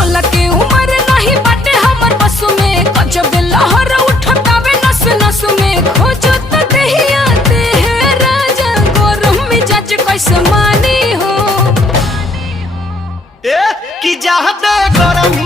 सोलह के उम्र नहीं बाटे हमर बस में, गजब लहर उठतावे नस नस में। खोजो त देहिया ते है राजा, गरम मिजाज कैसे मानी हो। कि जहाँ गरम